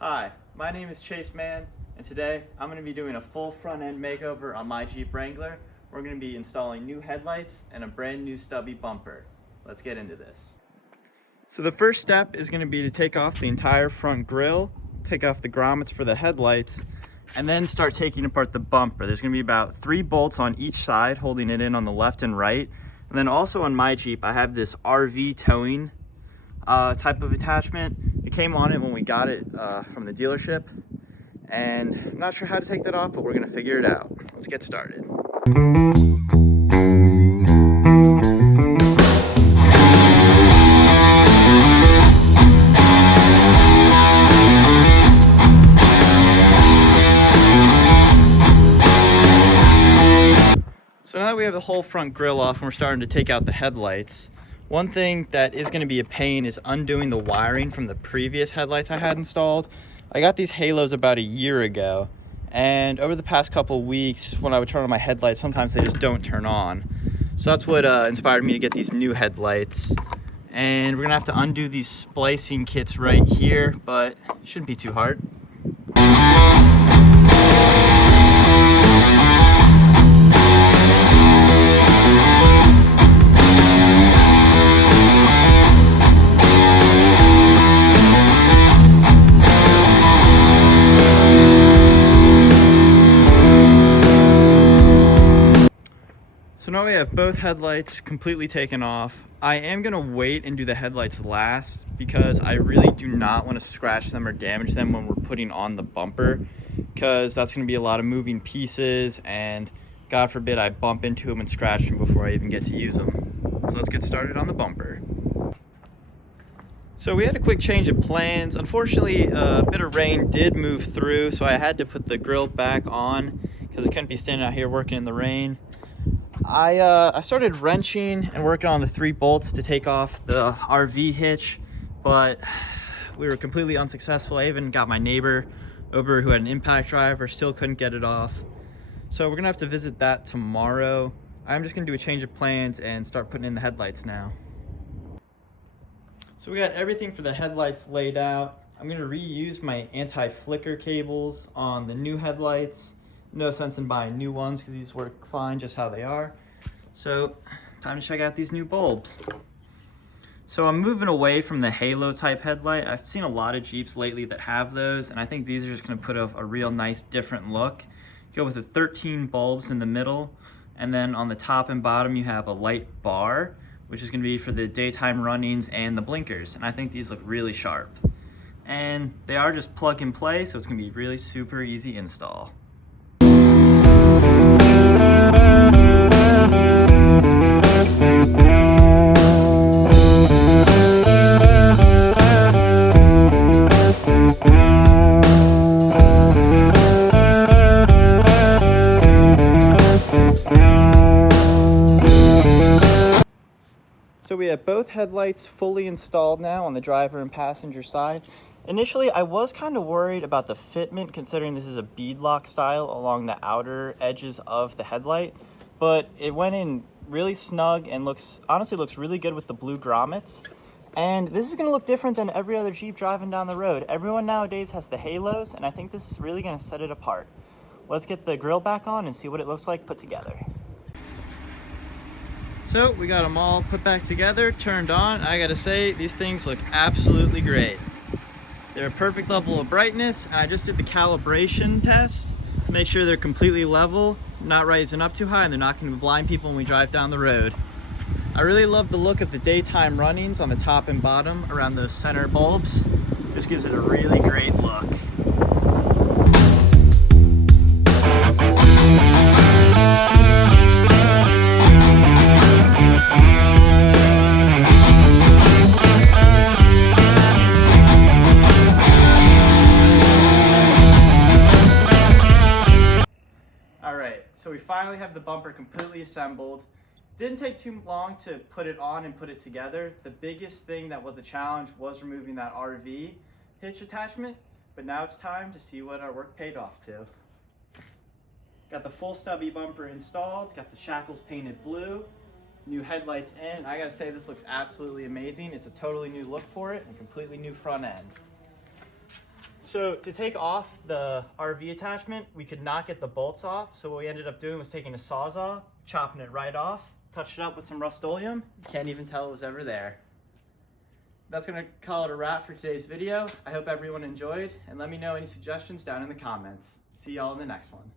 Hi, my name is Chase Mann, and today I'm going to be doing a full front end makeover on my Jeep Wrangler. We're going to be installing new headlights and a brand new stubby bumper. Let's get into this. So the first step is going to be to take off the entire front grille, take off the grommets for the headlights, and then start taking apart the bumper. There's going to be about 3 bolts on each side holding it in on the left and right. And then also on my Jeep, I have this RV towing type of attachment. It came on it when we got it from the dealership, and I'm not sure how to take that off, but we're gonna figure it out. Let's get started. So now that we have the whole front grille off and we're starting to take out the headlights, one thing that is going to be a pain is undoing the wiring from the previous headlights I had installed. I got these halos about a year ago, and over the past couple weeks when I would turn on my headlights, sometimes they just don't turn on. So that's what inspired me to get these new headlights. And we're going to have to undo these splicing kits right here, but it shouldn't be too hard. So now we have both headlights completely taken off. I am gonna wait and do the headlights last because I really do not want to scratch them or damage them when we're putting on the bumper, because that's gonna be a lot of moving pieces, and God forbid I bump into them and scratch them before I even get to use them. So let's get started on the bumper. So we had a quick change of plans. Unfortunately, a bit of rain did move through, so I had to put the grill back on because I couldn't be standing out here working in the rain. I started wrenching and working on the 3 bolts to take off the RV hitch, but we were completely unsuccessful. I even got my neighbor over who had an impact driver, still couldn't get it off. So we're gonna have to visit that tomorrow. I'm just gonna do a change of plans and start putting in the headlights now. So we got everything for the headlights laid out. I'm gonna reuse my anti-flicker cables on the new headlights. No sense in buying new ones because these work fine just how they are. So time to check out these new bulbs. So I'm moving away from the halo type headlight. I've seen a lot of Jeeps lately that have those, and I think these are just going to put a real nice different look. Go with the 13 bulbs in the middle, and then on the top and bottom you have a light bar, which is going to be for the daytime runnings and the blinkers, and I think these look really sharp. And they are just plug and play, so it's going to be really super easy install. So we have both headlights fully installed now on the driver and passenger side. Initially, I was kind of worried about the fitment, considering this is a beadlock style along the outer edges of the headlight, but it went in really snug and honestly looks really good with the blue grommets. And this is going to look different than every other Jeep driving down the road. Everyone nowadays has the halos, and I think this is really going to set it apart. Let's get the grill back on and see what it looks like put together. So we got them all put back together, turned on. I gotta say, these things look absolutely great. They're a perfect level of brightness, and I just did the calibration test. Make sure they're completely level, not rising up too high, and they're not gonna blind people when we drive down the road. I really love the look of the daytime runnings on the top and bottom around those center bulbs. Just gives it a really great look. So we finally have the bumper completely assembled. Didn't take too long to put it on and put it together. The biggest thing that was a challenge was removing that RV hitch attachment, but now it's time to see what our work paid off to. Got the full stubby bumper installed, got the shackles painted blue, new headlights in. I gotta say, this looks absolutely amazing. It's a totally new look for it and completely new front end. So to take off the RV attachment, we could not get the bolts off. So what we ended up doing was taking a Sawzall, chopping it right off, touched it up with some Rust-Oleum. Can't even tell it was ever there. That's gonna call it a wrap for today's video. I hope everyone enjoyed, and let me know any suggestions down in the comments. See y'all in the next one.